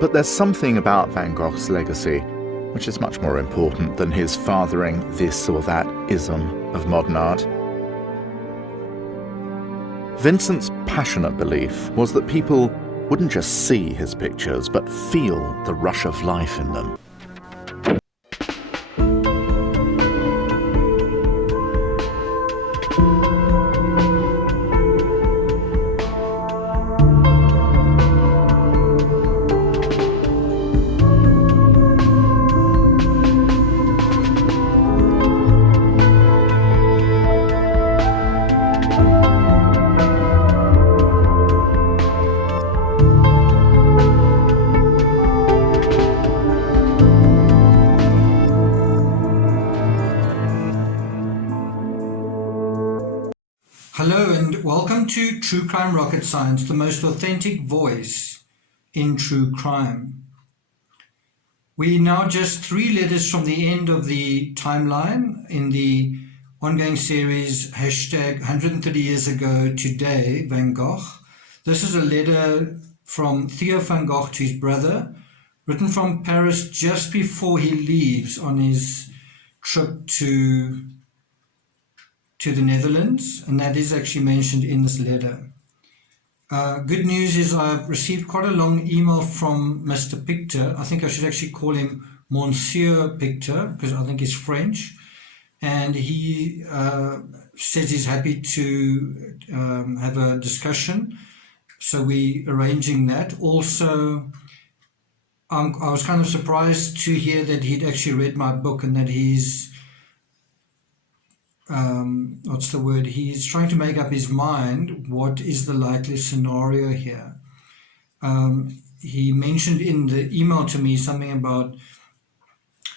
But there's something about Van Gogh's legacy which is much more important than his fathering this or that ism of modern art. Vincent's passionate belief was that people wouldn't just see his pictures, but feel the rush of life in them. Hello and welcome to True Crime Rocket Science, the most authentic voice in true crime. We're now just 3 letters from the end of the timeline in the ongoing series hashtag 130 years ago today, Van Gogh. This is a letter from Theo van Gogh to his brother, written from Paris just before he leaves on his trip to the Netherlands, and that is actually mentioned in this letter. Good news is I've received quite a long email from Mr. Picter. I think I should actually call him Monsieur Picter because I think he's French, and he says he's happy to have a discussion, so we're arranging that. Also, I was kind of surprised to hear that he'd actually read my book and that he's he's trying to make up his mind what is the likely scenario here. He mentioned in the email to me something about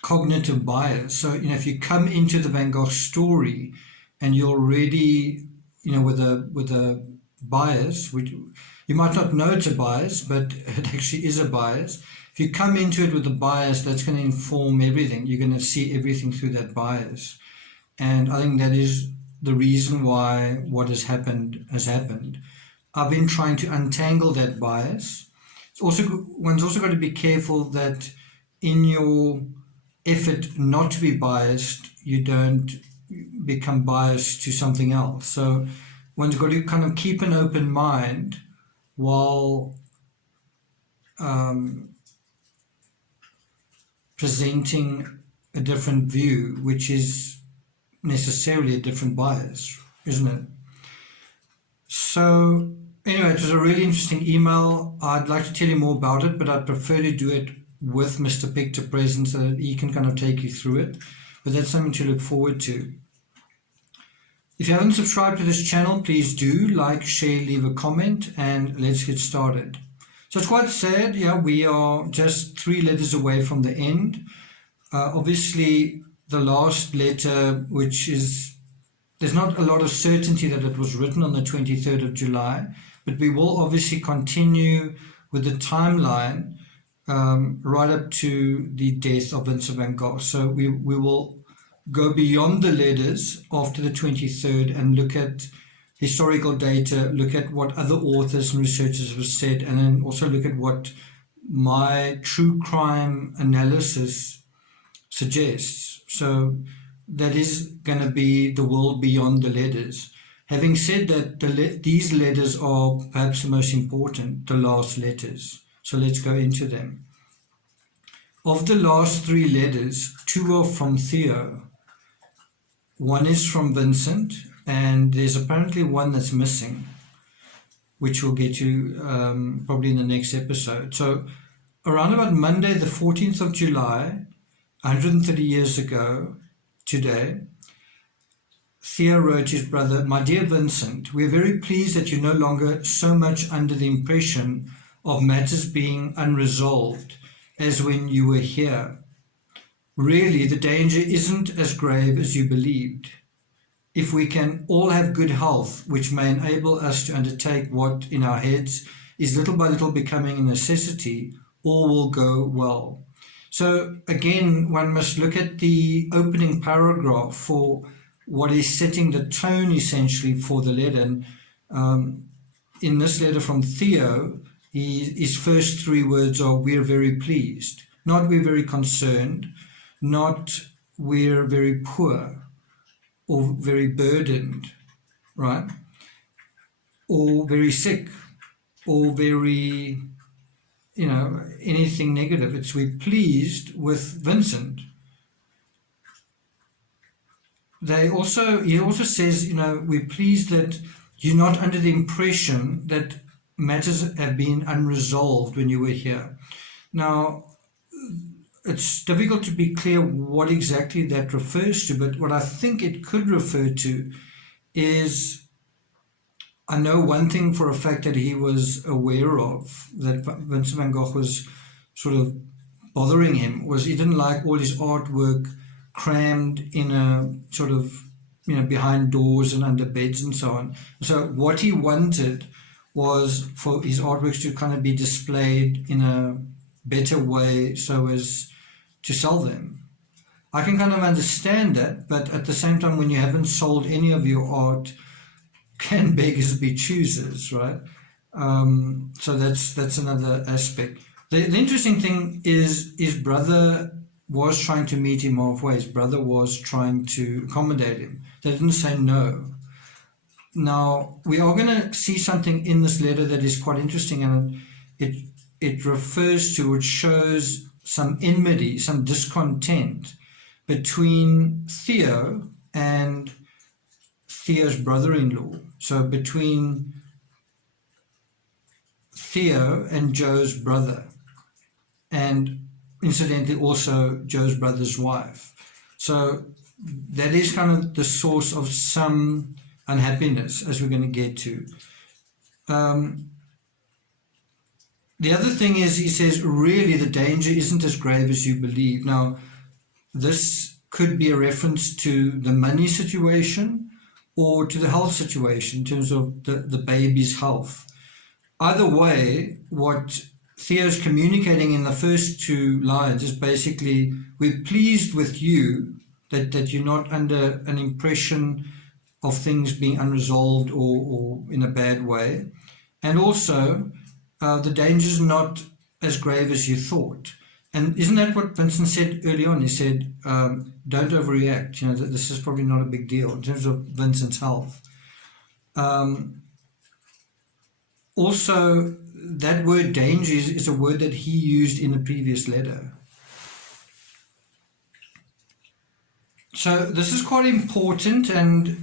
cognitive bias. So, if you come into the Van Gogh story and you're already, with a bias, which you might not know it's a bias, but it actually is a bias. If you come into it with a bias, that's going to inform everything. You're going to see everything through that bias. And I think that is the reason why what has happened has happened. I've been trying to untangle that bias. One's also got to be careful that in your effort not to be biased, you don't become biased to something else. So one's got to kind of keep an open mind while presenting a different view, which is necessarily a different bias, isn't it? So anyway, it was a really interesting email. I'd like to tell you more about it, but I'd prefer to do it with Mr. Picter present so that he can kind of take you through it. But that's something to look forward to. If you haven't subscribed to this channel, please do like, share, leave a comment, and let's get started. So it's quite sad. Yeah, we are just 3 letters away from the end. Obviously, the last letter, there's not a lot of certainty that it was written on the 23rd of July, but we will obviously continue with the timeline right up to the death of Vincent van Gogh. So we will go beyond the letters after the 23rd and look at historical data, look at what other authors and researchers have said, and then also look at what my true crime analysis suggests. So that is going to be the world beyond the letters. Having said that, these letters are perhaps the most important, the last letters. So let's go into them. Of the last 3 letters, 2 are from Theo. 1 is from Vincent, and there's apparently 1 that's missing, which we'll get to probably in the next episode. So around about Monday, the 14th of July, 130 years ago today, Theo wrote to his brother, "My dear Vincent, we are very pleased that you're no longer so much under the impression of matters being unresolved as when you were here. Really, the danger isn't as grave as you believed. If we can all have good health, which may enable us to undertake what in our heads is little by little becoming a necessity, all will go well." So again, one must look at the opening paragraph for what is setting the tone essentially for the letter. And in this letter from Theo, His first three words are, we're very pleased. Not we're very concerned, not we're very poor or very burdened, right? Or very sick or very, anything negative. It's we're pleased with Vincent. He also says, we're pleased that you're not under the impression that matters have been unresolved when you were here. Now, it's difficult to be clear what exactly that refers to, but what I think it could refer to is, I know one thing for a fact that he was aware of, that Vincent van Gogh was sort of bothering him, was he didn't like all his artwork crammed in a sort of, behind doors and under beds and so on. So what he wanted was for his artworks to kind of be displayed in a better way so as to sell them. I can kind of understand that, but at the same time, when you haven't sold any of your art, can beggars be choosers, right? So that's another aspect. The interesting thing is his brother was trying to meet him halfway. His brother was trying to accommodate him. They didn't say no. Now, we are going to see something in this letter that is quite interesting, and it refers to, it shows some enmity, some discontent between Theo and Theo's brother-in-law. So between Theo and Joe's brother, and incidentally also Joe's brother's wife. So that is kind of the source of some unhappiness, as we're going to get to. The other thing is, he says, really the danger isn't as grave as you believe. Now, this could be a reference to the money situation or to the health situation in terms of the baby's health. Either way, what Theo's communicating in the first two lines is basically, we're pleased with you that you're not under an impression of things being unresolved or in a bad way. And also, the danger is not as grave as you thought. And isn't that what Vincent said early on? He said, don't overreact. This is probably not a big deal in terms of Vincent's health. Also, that word danger is a word that he used in the previous letter. So this is quite important, and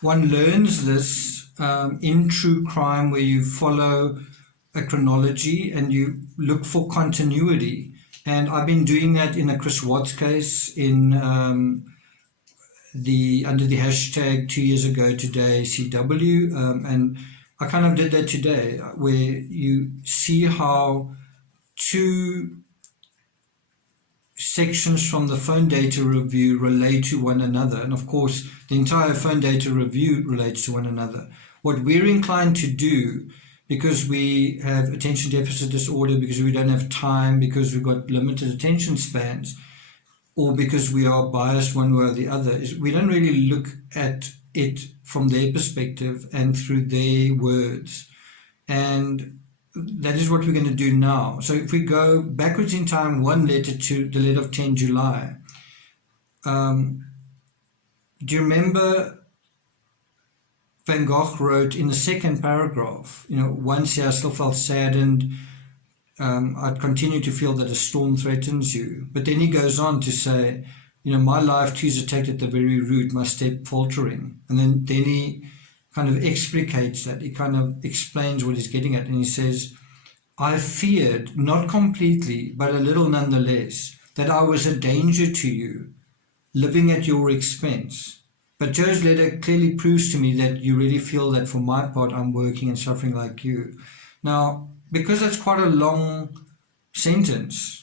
one learns this in true crime, where you follow a chronology and you look for continuity. And I've been doing that in a Chris Watts case in under the hashtag 2 years ago today CW, and I kind of did that today, where you see how two sections from the phone data review relate to one another. And of course, the entire phone data review relates to one another. What we're inclined to do, because we have attention deficit disorder, because we don't have time, because we've got limited attention spans, or because we are biased one way or the other, is we don't really look at it from their perspective and through their words. And that is what we're going to do now. So if we go backwards in time, one letter to the letter of 10 July. Do you remember Van Gogh wrote in the second paragraph, once I still felt saddened, I'd continue to feel that a storm threatens you. But then he goes on to say, my life too is attacked at the very root, my step faltering. And then he kind of explicates that. He kind of explains what he's getting at. And he says, I feared, not completely, but a little nonetheless, that I was a danger to you, living at your expense. But Joe's letter clearly proves to me that you really feel that for my part, I'm working and suffering like you. Now, because that's quite a long sentence,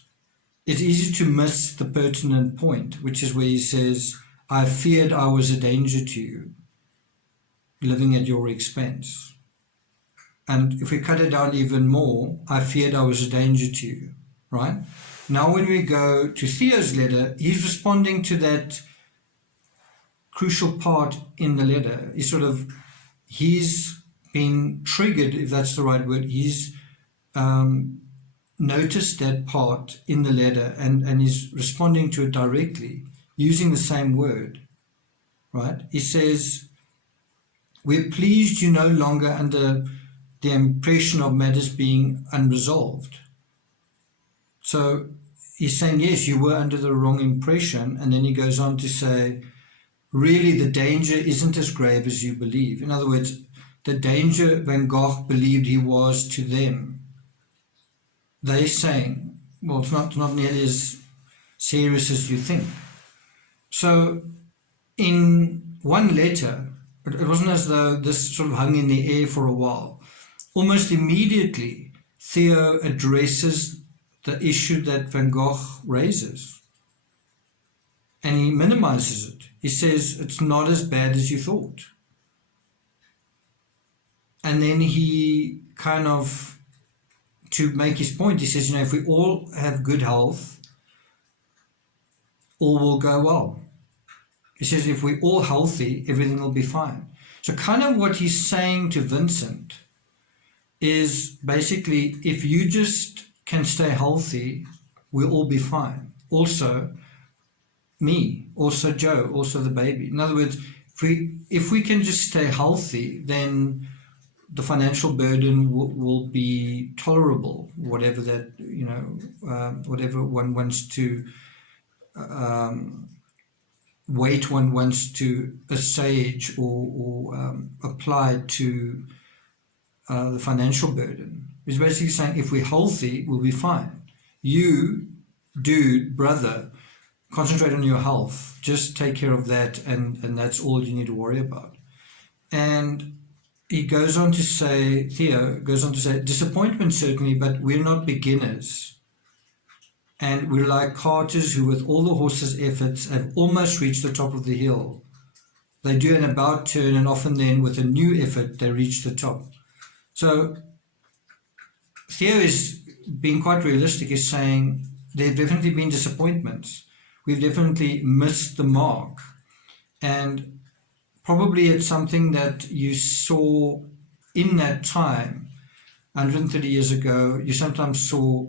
it's easy to miss the pertinent point, which is where he says, I feared I was a danger to you, living at your expense. And if we cut it down even more, I feared I was a danger to you, right? Now when we go to Theo's letter, he's responding to that crucial part in the letter. He's been triggered, if that's the right word. He's noticed that part in the letter and is responding to it directly using the same word, right? He says, we're pleased you're no longer under the impression of matters being unresolved. So he's saying, yes, you were under the wrong impression. And then he goes on to say, really, the danger isn't as grave as you believe. In other words, the danger Van Gogh believed he was to them, they're saying, well, it's not nearly as serious as you think. So in one letter, it wasn't as though this sort of hung in the air for a while. Almost immediately, Theo addresses the issue that Van Gogh raises. And he minimizes it. He says, it's not as bad as you thought. And then he kind of, to make his point, he says, if we all have good health, all will go well. He says, if we're all healthy, everything will be fine. So kind of what he's saying to Vincent is basically, if you just can stay healthy, we'll all be fine. Also, me, also Joe, also the baby. In other words, if we can just stay healthy, then the financial burden will be tolerable, whatever that, whatever one wants to, weight one wants to assuage or apply to the financial burden. It's basically saying, if we're healthy, we'll be fine. You, dude, brother, concentrate on your health. Just take care of that, and that's all you need to worry about. And he goes on to say, Theo goes on to say, disappointment certainly, but we're not beginners. And we're like carters who, with all the horses' efforts, have almost reached the top of the hill. They do an about turn, and often then, with a new effort, they reach the top. So Theo is being quite realistic. He's saying there have definitely been disappointments. We've definitely missed the mark. And probably it's something that you saw in that time, 130 years ago. You sometimes saw,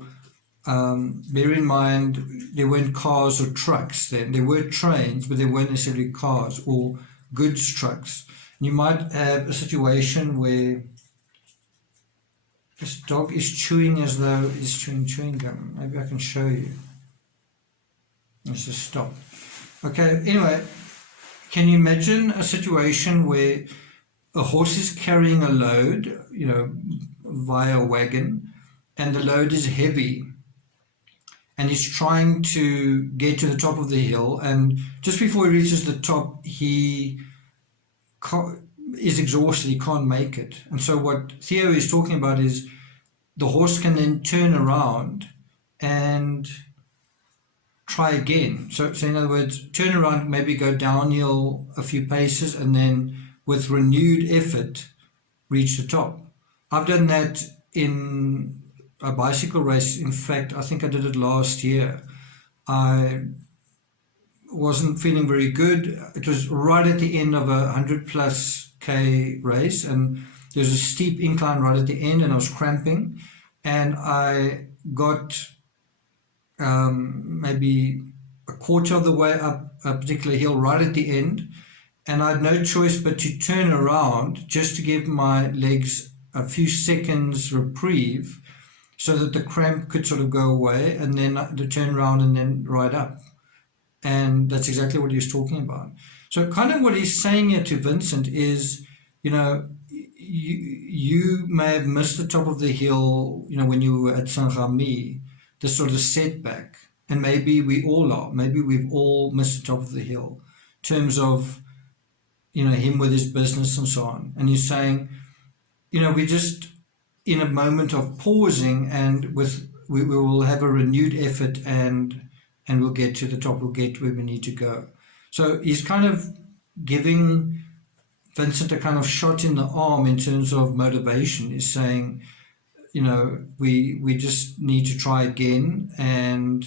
bear in mind, there weren't cars or trucks then. There were trains, but there weren't necessarily cars or goods trucks. And you might have a situation where this dog is chewing as though it's chewing gum. Maybe I can show you. Let's just stop. Okay, anyway, can you imagine a situation where a horse is carrying a load, via a wagon, and the load is heavy, and he's trying to get to the top of the hill, and just before he reaches the top, he is exhausted, he can't make it. And so what Theo is talking about is the horse can then turn around and try again. So in other words, turn around, maybe go downhill a few paces, and then with renewed effort, reach the top. I've done that in a bicycle race. In fact, I think I did it last year. I wasn't feeling very good. It was right at the end of a 100+ K race, and there's a steep incline right at the end, and I was cramping, and I got maybe a quarter of the way up a particular hill right at the end, and I had no choice but to turn around just to give my legs a few seconds reprieve so that the cramp could sort of go away, and then to turn around and then ride up. And that's exactly what he was talking about. So kind of what he's saying here to Vincent is, you may have missed the top of the hill, when you were at Saint-Remy, the sort of setback. And maybe we all are. Maybe we've all missed the top of the hill in terms of, him with his business and so on. And he's saying, we're just in a moment of pausing, and we will have a renewed effort, and we'll get to the top, we'll get where we need to go. So he's kind of giving Vincent a kind of shot in the arm in terms of motivation. He's saying, we just need to try again and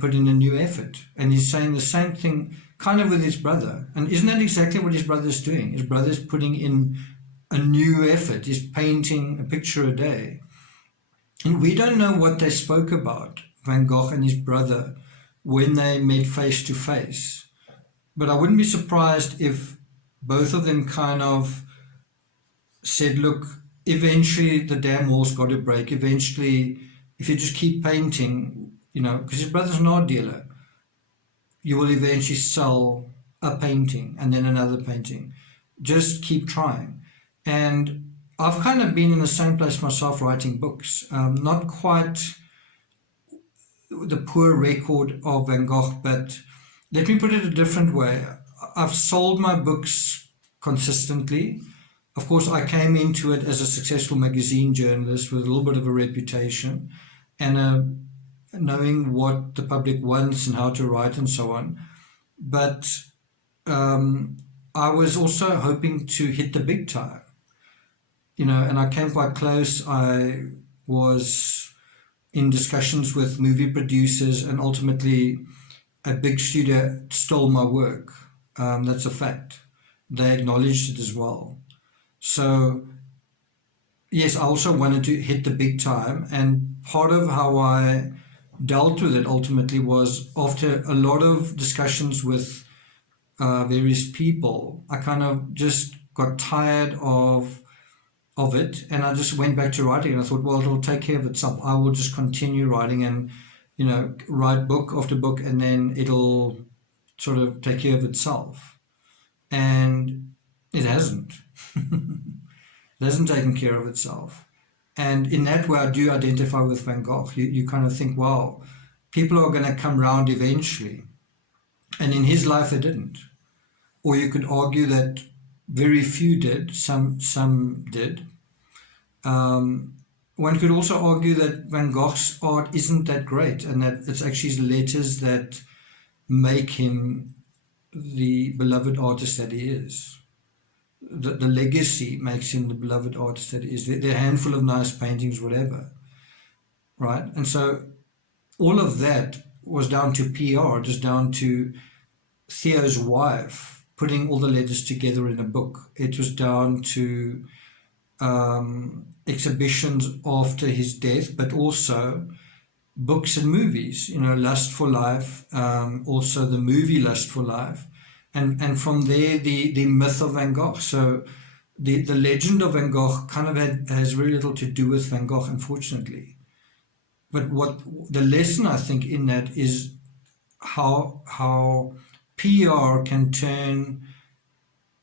put in a new effort. And he's saying the same thing kind of with his brother. And isn't that exactly what his brother's doing? His brother's putting in a new effort. He's painting a picture a day. And we don't know what they spoke about, Van Gogh and his brother, when they met face to face. But I wouldn't be surprised if both of them kind of said, look, eventually the damn wall's got to break. Eventually, if you just keep painting, because his brother's an art dealer, you will eventually sell a painting and then another painting. Just keep trying. And I've kind of been in the same place myself writing books. Not quite the poor record of Van Gogh, but let me put it a different way. I've sold my books consistently. Of course, I came into it as a successful magazine journalist with a little bit of a reputation and knowing what the public wants and how to write and so on. But I was also hoping to hit the big time, and I came quite close. I was in discussions with movie producers, and ultimately a big studio stole my work. That's a fact. They acknowledged it as well. So, yes, I also wanted to hit the big time, and part of how I dealt with it ultimately was after a lot of discussions with various people, I kind of just got tired of it, and I just went back to writing. And I thought, well, it'll take care of itself. I will just continue writing and write book after book, and then it'll sort of take care of itself. And it hasn't. It hasn't taken care of itself. And in that way, I do identify with Van Gogh. You kind of think, wow, people are going to come round eventually. And in his life, they didn't. Or you could argue that very few did, some did. One could also argue that Van Gogh's art isn't that great, and that it's actually his letters that make him the beloved artist that he is. The legacy makes him the beloved artist that he is. There are a handful of nice paintings, whatever, right? And so all of that was down to PR, just down to Theo's wife putting all the letters together in a book. It was down to exhibitions after his death, but also books and movies, Lust for Life, also the movie Lust for Life. And from there, the myth of Van Gogh. So the legend of Van Gogh kind of has very little to do with Van Gogh, unfortunately. But what the lesson, I think, in that is how PR can turn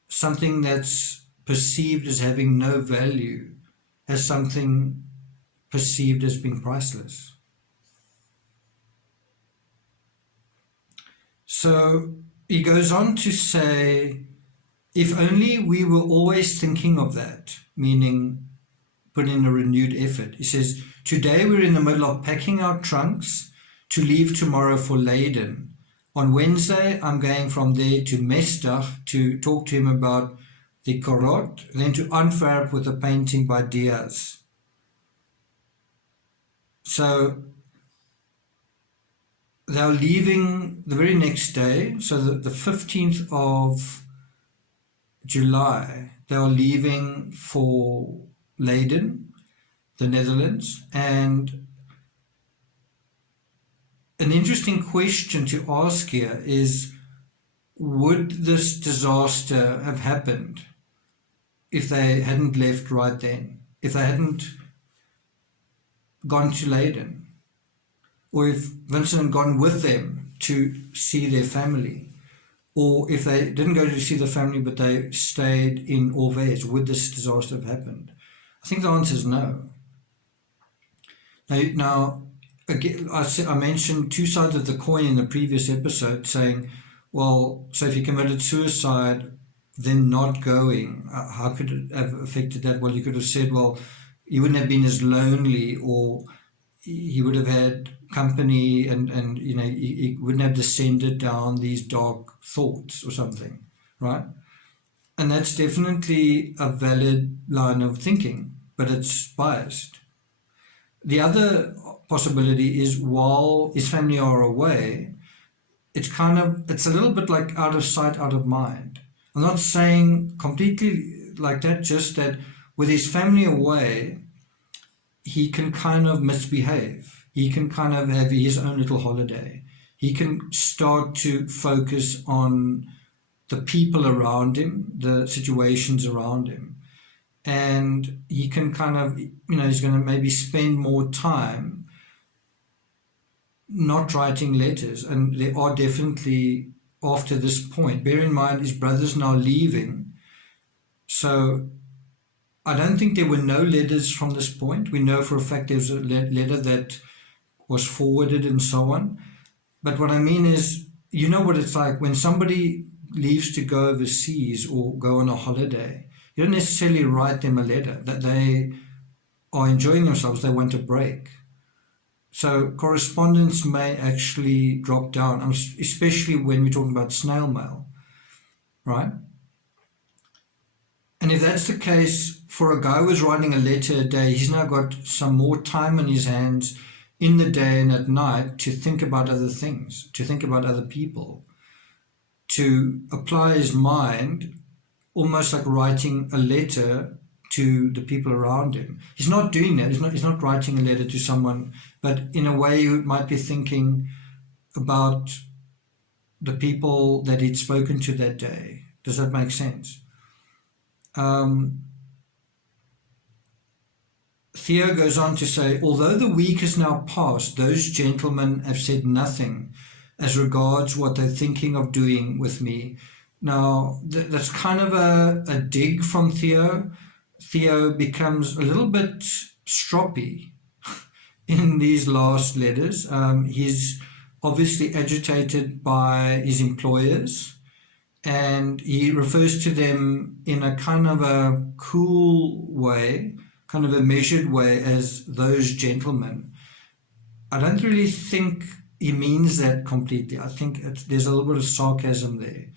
something that's perceived as having no value as something perceived as being priceless. So he goes on to say, if only we were always thinking of that, meaning put in a renewed effort. He says, today we're in the middle of packing our trunks to leave tomorrow for Leiden. On Wednesday, I'm going from there to Mestdag to talk to him about the Corot, then to Antwerp with a painting by Diaz. So they're leaving the very next day, so the 15th of July, they are leaving for Leiden, the Netherlands. And an interesting question to ask here is, would this disaster have happened if they hadn't left right then? If they hadn't gone to Leiden? Or if Vincent had gone with them to see their family? Or if they didn't go to see the family but they stayed in Orvez, would this disaster have happened? I think the answer is no. Now again, I mentioned two sides of the coin in the previous episode, saying, well, so if he committed suicide, then not going, how could it have affected that? Well, you could have said, well, he wouldn't have been as lonely, or he would have had company, and he wouldn't have descended down these dark thoughts or something, right? And that's definitely a valid line of thinking, but it's biased. The other possibility is, while his family are away, it's a little bit like out of sight, out of mind. I'm not saying completely like that, just that with his family away, he can kind of misbehave. He can kind of have his own little holiday. He can start to focus on the people around him, the situations around him. And he can kind of, he's going to maybe spend more time not writing letters. And there are definitely, after this point, bear in mind his brother's now leaving. So I don't think there were no letters from this point. We know for a fact there's a letter that was forwarded and so on. But what I mean is, you know what it's like when somebody leaves to go overseas or go on a holiday. You don't necessarily write them a letter, that they are enjoying themselves, they want a break. So correspondence may actually drop down, especially when we're talking about snail mail, right? And if that's the case, for a guy who's writing a letter a day, he's now got some more time on his hands in the day and at night to think about other things, to think about other people, to apply his mind, almost like writing a letter to the people around him. He's not doing that. He's not writing a letter to someone, but in a way he might be thinking about the people that he'd spoken to that day. Does that make sense? Theo goes on to say, although the week is now past, those gentlemen have said nothing as regards what they're thinking of doing with me. Now, that's kind of a dig from Theo. Theo becomes a little bit stroppy in these last letters. He's obviously agitated by his employers, and he refers to them in a kind of a cool way, kind of a measured way, as those gentlemen. I don't really think he means that completely. I think there's a little bit of sarcasm there,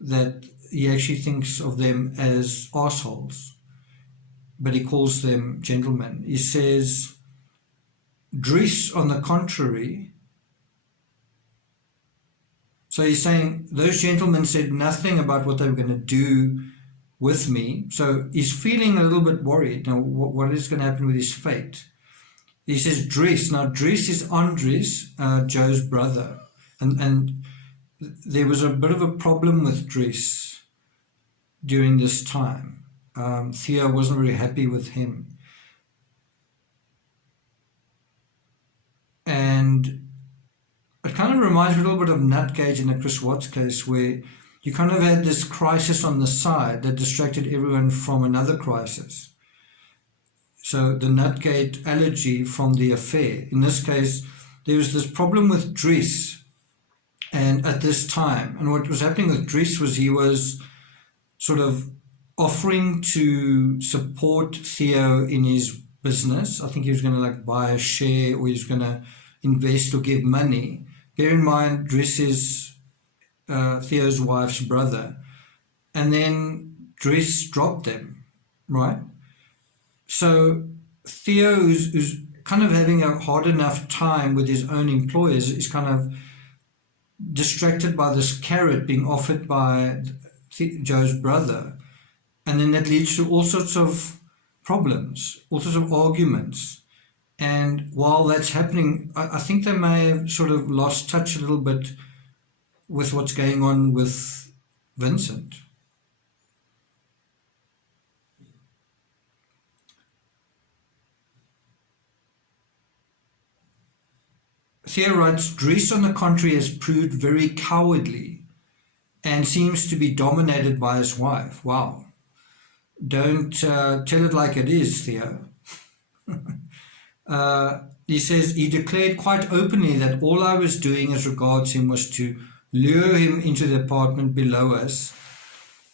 that he actually thinks of them as assholes, but he calls them gentlemen. He says, Dries, on the contrary. So he's saying those gentlemen said nothing about what they were going to do with me. So he's feeling a little bit worried. Now, what is going to happen with his fate? He says Dries. Now, Dries is Andries, Joe's brother. And there was a bit of a problem with Dries during this time. Theo wasn't very happy with him. And it kind of reminds me a little bit of Nutgage in the Chris Watts case, where you kind of had this crisis on the side that distracted everyone from another crisis. So the Nutgate allergy from the affair. In this case, there was this problem with Dries, and at this time, and what was happening with Dries was he was sort of offering to support Theo in his business. I think he was going to like buy a share, or he was going to invest or give money. Bear in mind, Dries is Theo's wife's brother. And then Dries dropped them, right? So Theo, who's kind of having a hard enough time with his own employers, is kind of distracted by this carrot being offered by Joe's brother. And then that leads to all sorts of problems, all sorts of arguments. And while that's happening, I think they may have sort of lost touch a little bit with what's going on with Vincent. Theo writes, Dries, on the contrary, has proved very cowardly and seems to be dominated by his wife. Wow. Don't tell it like it is, Theo. He says, he declared quite openly that all I was doing as regards him was to lure him into the apartment below us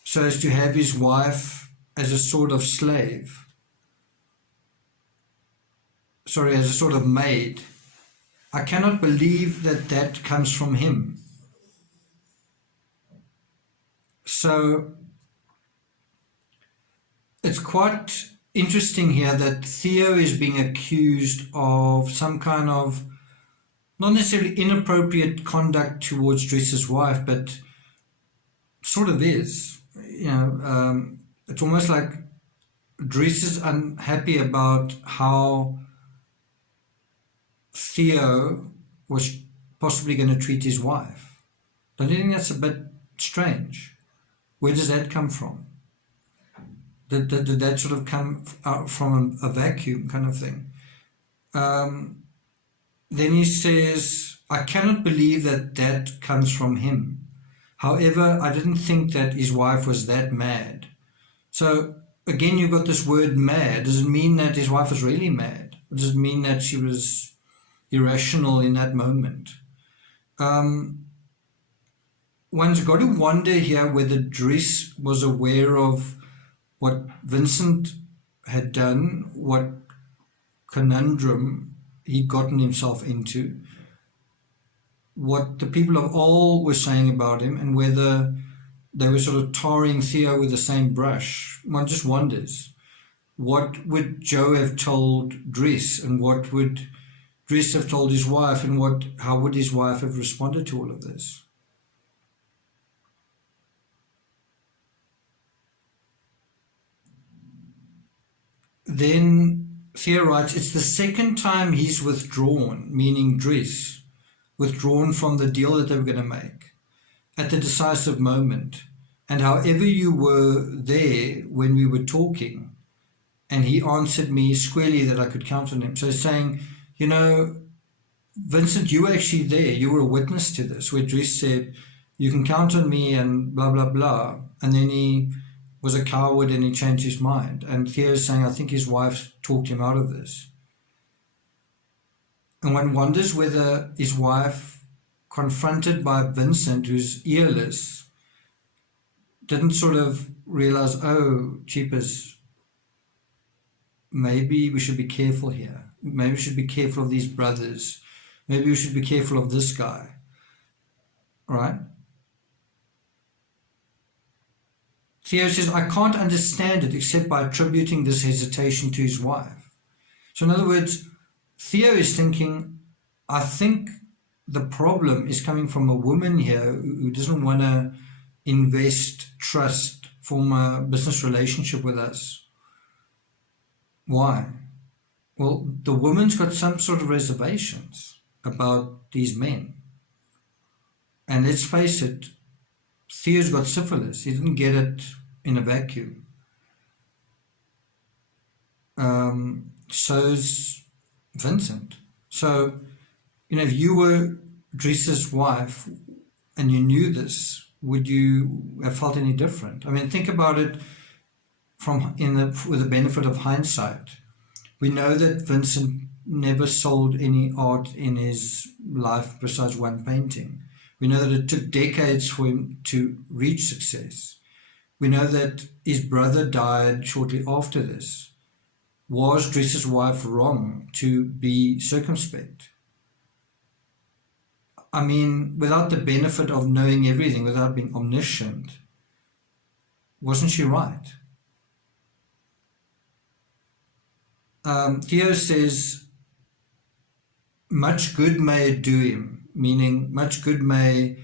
so as to have his wife as a sort of slave. Sorry, as a sort of maid. I cannot believe that that comes from him. So it's quite interesting here that Theo is being accused of some kind of, not necessarily inappropriate conduct towards Dries's wife, but sort of is. it's almost like Dries is unhappy about how Theo was possibly going to treat his wife. Don't you think that's a bit strange? Where does that come from? Did that sort of come out from a vacuum kind of thing? Then he says, I cannot believe that comes from him. However, I didn't think that his wife was that mad. So again, you've got this word mad. Does it mean that his wife was really mad? Or does it mean that she was irrational in that moment? One's got to wonder here whether Dries was aware of what Vincent had done, what conundrum he'd gotten himself into, what the people of all were saying about him, and whether they were sort of tarring Theo with the same brush. One just wonders, what would Joe have told Dries, and what would Dries have told his wife, and how would his wife have responded to all of this? Then Theo writes, it's the second time he's withdrawn, meaning Dries, withdrawn from the deal that they were going to make at the decisive moment. And however you were there when we were talking, and he answered me squarely that I could count on him. So he's saying, Vincent, you were actually there. You were a witness to this, where Dries said, you can count on me and blah, blah, blah. And then he was a coward and he changed his mind. And Theo's saying, I think his wife talked him out of this. And one wonders whether his wife, confronted by Vincent, who's earless, didn't sort of realize, oh, cheapers, maybe we should be careful here. Maybe we should be careful of these brothers. Maybe we should be careful of this guy. All right? Theo says, I can't understand it except by attributing this hesitation to his wife. So in other words, Theo is thinking, I think the problem is coming from a woman here who doesn't want to invest, trust, form a business relationship with us. Why? Well, the woman's got some sort of reservations about these men. And let's face it, Theo's got syphilis. He didn't get it in a vacuum. So's Vincent. So, if you were Dries's wife and you knew this, would you have felt any different? I mean, think about it with the benefit of hindsight. We know that Vincent never sold any art in his life besides one painting. We know that it took decades for him to reach success. We know that his brother died shortly after this. Was Dries's wife wrong to be circumspect? I mean, without the benefit of knowing everything, without being omniscient, wasn't she right? Theo says, much good may it do him, meaning much good may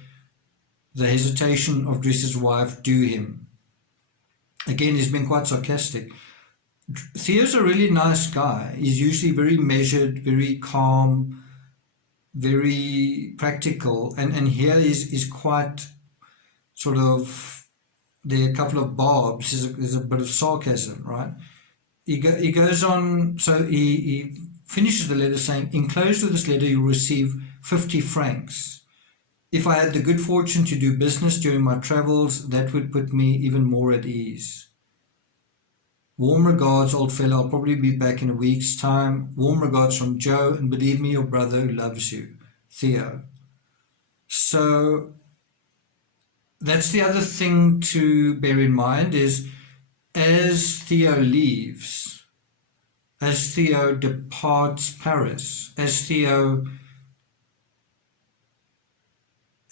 the hesitation of Dries's wife do him. Again, he's been quite sarcastic. Theo's a really nice guy. He's usually very measured, very calm, very practical. And here he's quite sort of, there are a couple of barbs. There's a bit of sarcasm, right? He goes on, so he finishes the letter saying, enclosed with this letter you'll receive 50 francs. If I had the good fortune to do business during my travels, that would put me even more at ease. Warm regards, old fellow. I'll probably be back in a week's time. Warm regards from Joe, and believe me, your brother who loves you, Theo. So that's the other thing to bear in mind is, as Theo leaves, as Theo departs Paris, as Theo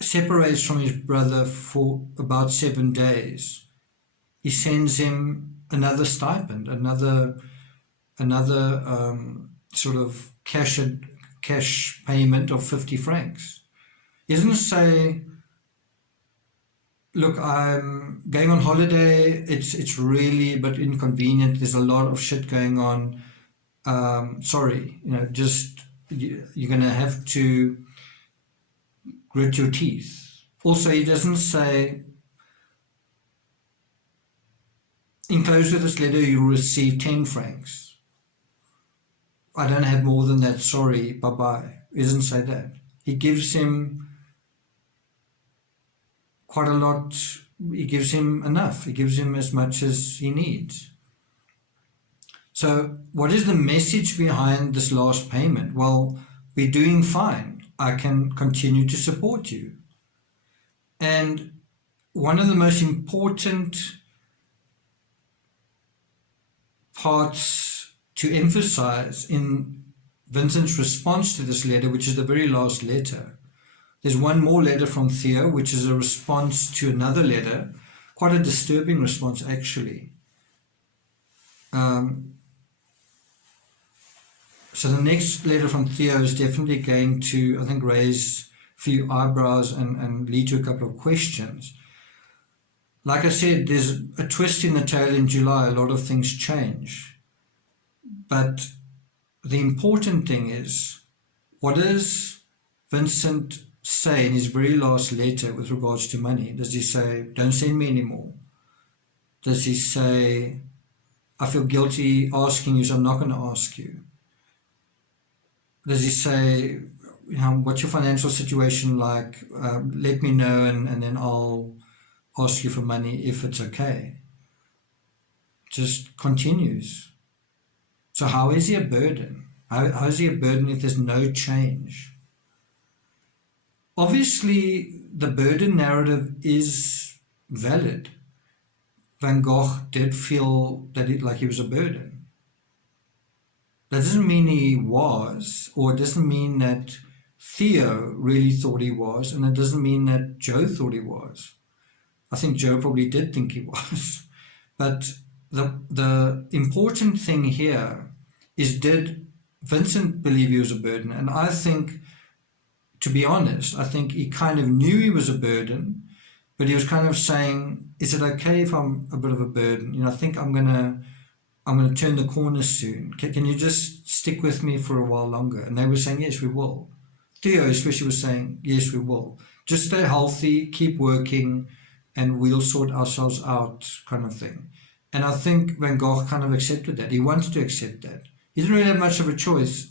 separates from his brother for about 7 days, he sends him another stipend, another sort of cash payment of 50 francs. He doesn't say, look, I'm going on holiday. It's really a bit inconvenient. There's a lot of shit going on. Sorry, you're going to have to grit your teeth. Also, he doesn't say, enclosed with this letter, you will receive 10 francs. I don't have more than that. Sorry, bye-bye. He doesn't say that. He gives him quite a lot. He gives him enough. He gives him as much as he needs. So what is the message behind this last payment? Well, we're doing fine. I can continue to support you. And one of the most important parts to emphasize in Vincent's response to this letter, which is the very last letter, there's one more letter from Theo, which is a response to another letter, quite a disturbing response actually. So the next letter from Theo is definitely going to, I think, raise a few eyebrows and lead to a couple of questions. Like I said, there's a twist in the tale in July. A lot of things change. But the important thing is, what does Vincent say in his very last letter with regards to money? Does he say, don't send me anymore? Does he say, I feel guilty asking you, so I'm not going to ask you? Does he say, what's your financial situation like? Let me know and then I'll ask you for money if it's okay. Just continues. So how is he a burden? How is he a burden if there's no change? Obviously, the burden narrative is valid. Van Gogh did feel that like he was a burden. That doesn't mean he was, or it doesn't mean that Theo really thought he was, and it doesn't mean that Joe thought he was. I think Joe probably did think he was. But the important thing here is, did Vincent believe he was a burden? And I think, to be honest, I think he kind of knew he was a burden, but he was kind of saying, is it okay if I'm a bit of a burden? I think I'm going to turn the corner soon. Can you just stick with me for a while longer? And they were saying, yes, we will. Theo especially was saying, yes, we will. Just stay healthy, keep working, and we'll sort ourselves out, kind of thing. And I think Van Gogh kind of accepted that. He wanted to accept that. He didn't really have much of a choice.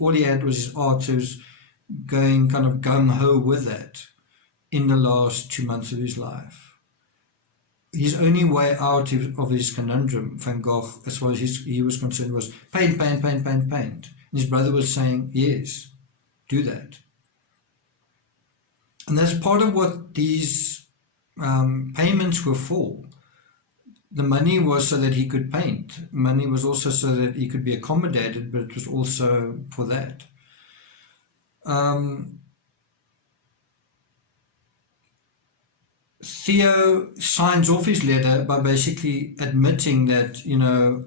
All he had was his art. So he was going kind of gung-ho with that in the last 2 months of his life. His only way out of his conundrum, Van Gogh, as far as he was concerned, was paint, paint, paint, paint, paint. And his brother was saying, yes, do that. And that's part of what these payments were for. The money was so that he could paint. Money was also so that he could be accommodated, but it was also for that. Theo signs off his letter by basically admitting that,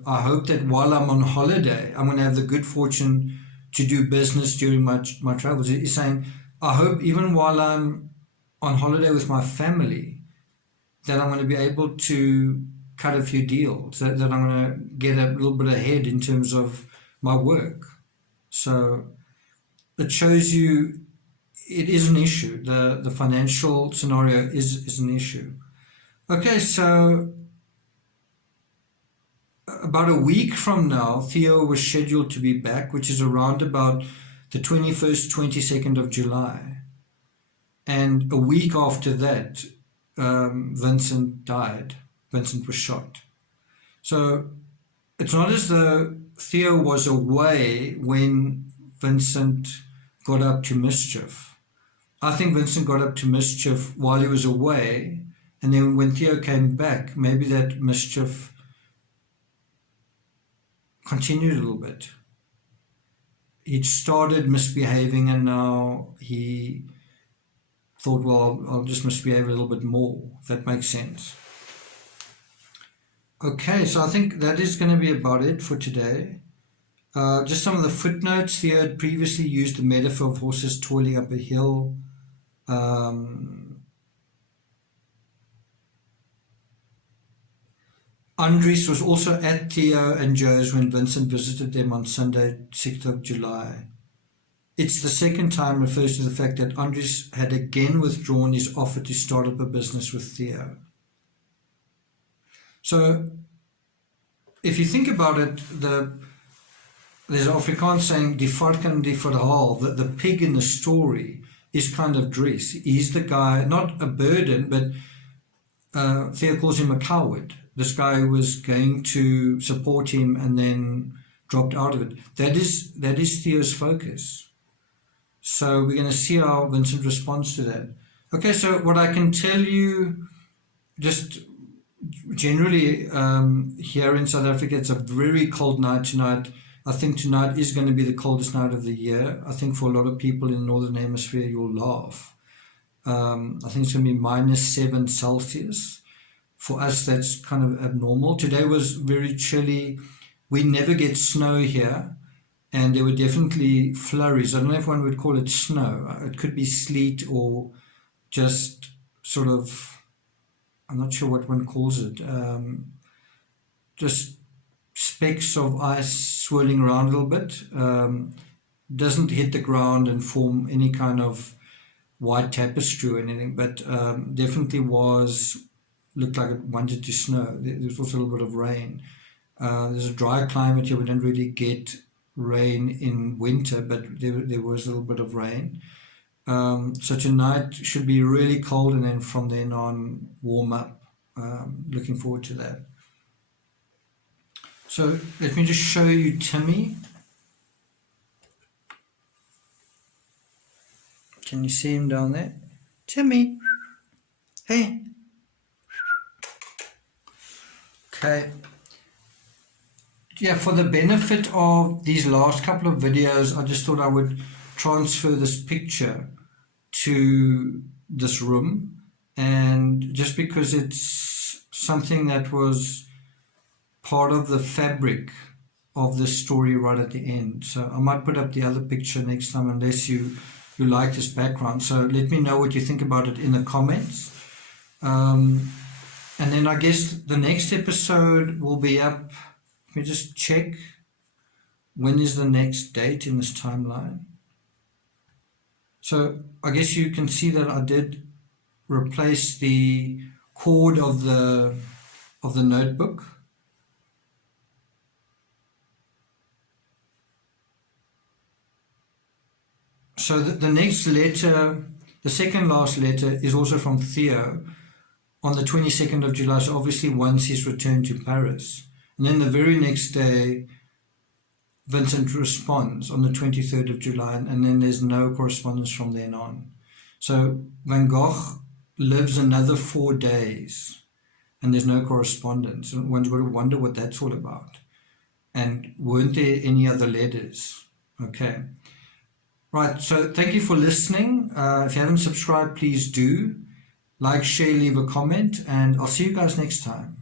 I hope that while I'm on holiday, I'm going to have the good fortune to do business during my travels. He's saying, I hope even while I'm on holiday with my family, that I'm going to be able to cut a few deals, that I'm going to get a little bit ahead in terms of my work. So it shows you it is an issue. The financial scenario is an issue. Okay, so about a week from now, Theo was scheduled to be back, which is around about the 21st, 22nd of July. And a week after that, Vincent died. Vincent was shot. So it's not as though Theo was away when Vincent got up to mischief. I think Vincent got up to mischief while he was away, and then when Theo came back, maybe that mischief continued a little bit. He'd started misbehaving, and now he thought, well, I'll just misbehave a little bit more, if that makes sense. Okay, so I think that is going to be about it for today. Just some of the footnotes. Theo had previously used the metaphor of horses toiling up a hill. Andries was also at Theo and Joe's when Vincent visited them on Sunday, 6th of July. It's the second time refers to the fact that Andries had again withdrawn his offer to start up a business with Theo. So, if you think about it, there's an Afrikaans saying, die vark en die verhaal, that the pig in the story is kind of Dries. He's the guy, not a burden, but Theo calls him a coward. This guy who was going to support him and then dropped out of it. That is Theo's focus. So we're going to see how Vincent responds to that. Okay, so what I can tell you, just generally here in South Africa, it's a very cold night tonight. I think tonight is going to be the coldest night of the year. I think for a lot of people in the Northern Hemisphere, you'll laugh. I think it's going to be -7 Celsius. For us, that's kind of abnormal. Today was very chilly. We never get snow here. And there were definitely flurries. I don't know if one would call it snow. It could be sleet or just sort of, I'm not sure what one calls it, just specks of ice swirling around a little bit. Doesn't hit the ground and form any kind of white tapestry or anything, but definitely looked like it wanted to snow. There was also a little bit of rain. There's a dry climate here. We don't really get rain in winter, but there was a little bit of rain. So tonight should be really cold, and then from then on warm up. Looking forward to that. So let me just show you Timmy. Can you see him down there? Timmy. Hey. Okay. Yeah, for the benefit of these last couple of videos, I just thought I would transfer this picture to this room, and just because it's something that was part of the fabric of the story right at the end. So I might put up the other picture next time, unless you like this background. So let me know what you think about it in the comments. And then I guess the next episode will be up. Let me just check. When is the next date in this timeline? So I guess you can see that I did replace the cord of the notebook. So the next letter, the second last letter, is also from Theo on the 22nd of July. So obviously once he's returned to Paris. And then the very next day, Vincent responds on the 23rd of July, and then there's no correspondence from then on. So Van Gogh lives another 4 days, and there's no correspondence. And one's got to wonder what that's all about. And weren't there any other letters? Okay. Right, so thank you for listening. If you haven't subscribed, please do. Like, share, leave a comment, and I'll see you guys next time.